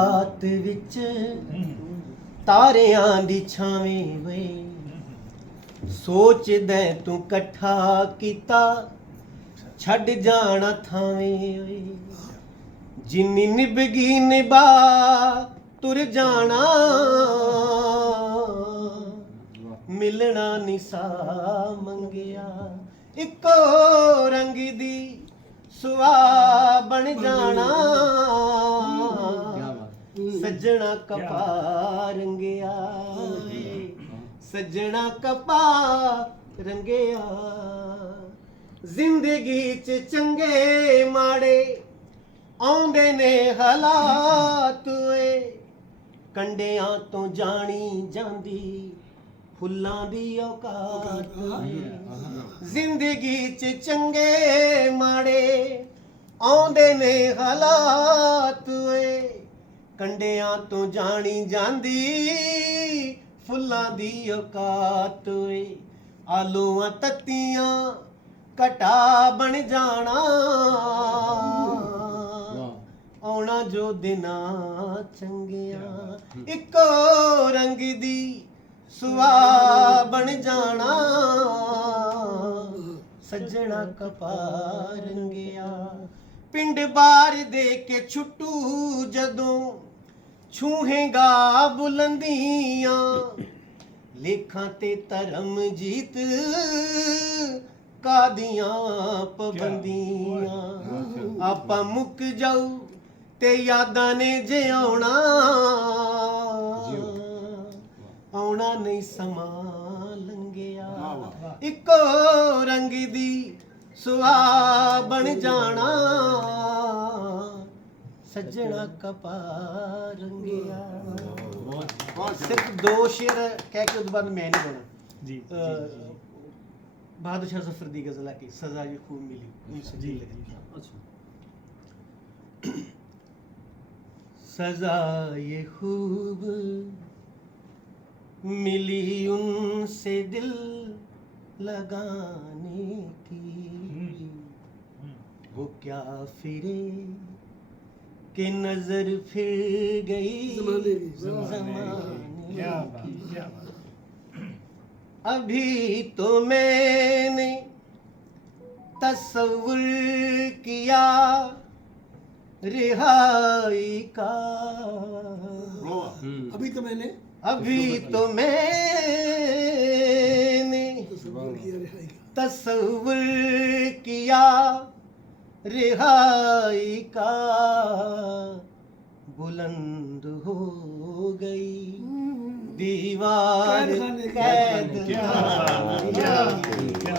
ਰਾਤ ਵਿੱਚ ਤਾਰਿਆਂ ਦੀ ਛਾਵੇਂ ਵੇ ਸੋਚਦਾ ਤੂੰ ਇਕੱਠਾ ਕੀਤਾ ਛੱਡ ਜਾਣਾ ਥਾਵੇਂ ਵੇ ਜਿੰਨੀ ਨਿਭਗੀ ਨਿਭਾ ਤੁਰ ਜਾਣਾ। ਮਿਲਣਾ ਨਿਸਾ ਮੰਗਿਆ। ਇੱਕੋ ਰੰਗ ਦੀ ਸੁਆ ਬਣ ਜਾਣਾ। ਸੱਜਣਾ ਕਪਾ ਰੰਗਿਆ। ਸੱਜਣਾ ਕਪਾ ਰੰਗਿਆ। ਜ਼ਿੰਦਗੀ ਚ ਚੰਗੇ ਮਾੜੇ ਆਉਂਦੇ ਨੇ ਹਾਲਾਤ ਏ। ਕੰਡਿਆਂ ਤੋਂ ਜਾਣੀ ਜਾਂਦੀ ਫੁੱਲਾਂ ਦੀ ਔਕਾਤ। ਜ਼ਿੰਦਗੀ ਚ ਚੰਗੇ ਮਾੜੇ ਆਉਂਦੇ ਨੇ ਹਾਲਾਤ ਏ। ਕੰਡਿਆਂ ਤੋਂ ਜਾਣੀ ਜਾਂਦੀ ਫੁੱਲਾਂ ਦੀ ਔਕਾਤ ਏ। ਆਲੂਆਂ ਤੱਤੀਆਂ ਘਟਾ ਬਣ ਜਾਣਾ। ਆਉਣਾ ਜੋ ਦਿਨਾਂ ਚੰਗਿਆ। ਇੱਕੋ ਰੰਗ ਦੀ ਸੁਆ ਬਣ ਜਾਣਾ। ਸੱਜਣਾ ਕਪਾ ਰੰਗਿਆ। ਪਿੰਡ ਬਾਰ ਦੇ ਕੇ ਛੁੱਟੂ ਜਦੋਂ ਛੂਹੇਗਾ ਬੁਲੰਦੀਆਂ। ਲੇਖਾਂ ਤੇ ਧਰਮ ਜੀਤ ਕਾਦੀਆਂ ਪਾਬੰਦੀਆਂ। ਆਪਾਂ ਮੁੱਕ ਜਾਊ ਤੇ ਯਾਦਾਂ ਨੇ ਜਿਉਣਾ ਆਉਣਾ ਨਹੀਂ ਸਮਾਂ ਲੰਘਿਆ। ਇੱਕੋ ਰੰਗ ਦੀ ਸੁਆ ਬਣ ਜਾਣਾ। ਸੱਜਣਾ ਕਪਾ ਰੰਗਿਆ ਸਿਰਫ ਦੋ ਸ਼ੇਰ ਕਹਿ ਕੇ ਉਸ ਬਾਅਦ ਮੈਂ ਨਹੀਂ ਗਾਉਣਾ ਜੀ ਅਹ, ਬਹਾਦਰ ਸ਼ਾਹ ਜ਼ਫਰ ਦੀ ਗਜ਼ਲ ਹੈ ਕਿ ਸਜ਼ਾ ਇਹ ਖੂਬ ਮਿਲੀ ਉਨਸੇ ਜੀ। ਦਿਲ लगी। सजा ये खूब मिली उनसे दिल लगाने की वो क्या फिरे کہ نظر پھر گئی زمانے کی. ابھی تو میں نے تصور کیا رہائی کا. ابھی تو میں نے ابھی تو میں نے تصور کیا रिहाई का तस्वुर किया रिहाई का बुलंद हो गई दीवार कैद क्या बात है, क्या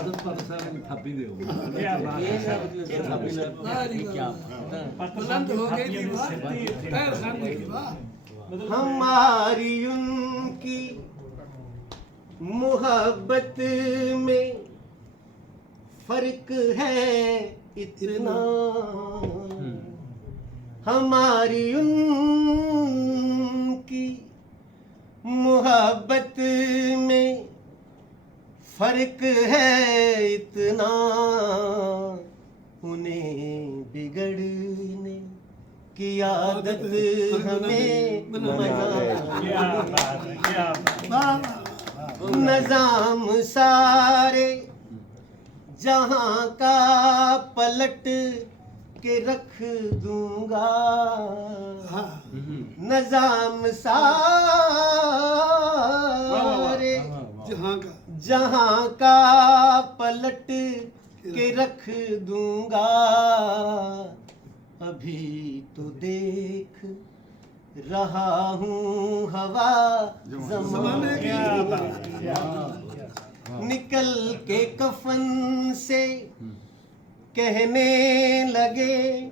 बात है, क्या बात है। बुलंद हो गई दीवार पैर खाने की बात हमारी उनकी मोहब्बत में फर्क है اتنا ہماری ان کی محبت میں فرق ہے اتنا انہیں بگڑنے کی عادت ہمیں نظام سارے جہاں کا پلٹ کے رکھ دوں گا۔ نظام سارے جہاں کا جہاں کا پلٹ کے رکھ دوں گا۔ ابھی تو دیکھ رہا ہوں ہوا زمانے کی نکل کے کفن سے کہنے لگے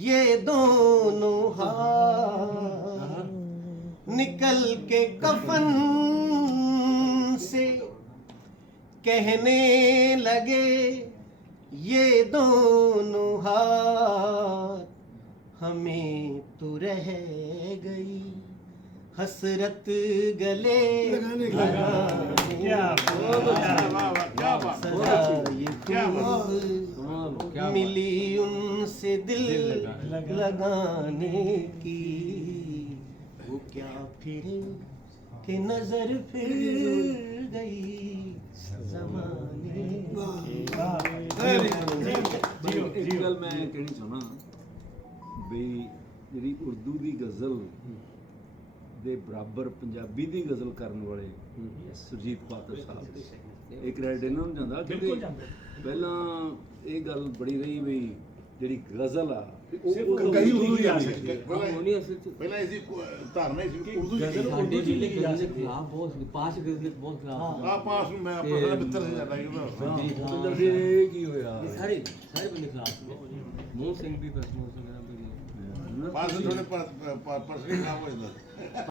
یہ دونوں ہاں نکل کے کفن سے کہنے لگے یہ دونوں ہاں ہمیں تو رہ گئی हसरत गले लगाने की। लगाने क्या बात है, क्या बात है। सदा ये क्या खूब मिली उनसे दिल लगाने की क्या फिर कि नजर फिर गई जमाने ਇੱਕ ਇੱਕ ਗੱਲ ਮੈਂ ਕਹਿਣੀ ਚਾਹਣਾ ਵੀ ਜਿਹੜੀ ਉਰਦੂ ਦੀ ਗਜ਼ਲ ਦੇ ਬਰਾਬਰ ਪੰਜਾਬੀ ਦੀ ਗਜ਼ਲ ਕਰਨ ਵਾਲੇ ਸੁਰਜੀਤ ਪਾਤਰ ਸਾਹਿਬ। ਇਹ ਕ੍ਰੈਡਿਟ ਇਹਨਾਂ ਨੂੰ ਜਾਂਦਾ ਬਿਲਕੁਲ ਕਿਉਂਕਿ ਜਾਂਦਾ। ਪਹਿਲਾਂ ਇਹ ਗੱਲ ਬੜੀ ਰਹੀ ਵੀ ਜਿਹੜੀ ਗਜ਼ਲ ਆ ਉਹ ਕਹੀ ਉਰਦੂ ਉਰਦੂ ਦੀ ਦੀ ਆ ਹੋਣੀ ਅਸਲ ਚ ਪਹਿਲਾਂ ਇਸੀ ਧਾਰਨਾ ਸੀ ਉਰਦੂ ਗਜ਼ਲ ਜੀ ਉਰਦੂ ਚ ਹੀ ਲਿਖੀ ਜਾ ਦੇ ਸਕਦੀ ਹੈ। ਬਹੁਤ ਸੀ ਪਾਸ ਗਜ਼ਲ ਦੇ ਬਹੁਤ ਖਿਲਾਫ ਸੀ। ਆ ਪਾਸ ਨੂੰ ਮੈਂ ਆਪਣਾ ਸਾਡਾ ਮਿੱਤਰ ਸੀ। ਮਤਲਬ ਫਿਰ ਇਹ ਕੀ ਹੋਇਆ? ਸਾਰੇ ਸਾਰੇ ਬੰਦੇ ਮੋਹਨ ਸਿੰਘ ਵੀ ਪਾਸ ਥੋੜੇ ਪਰਸਨਲੀ ਖਰਾਬ ਹੋ ਜਾਂਦਾ।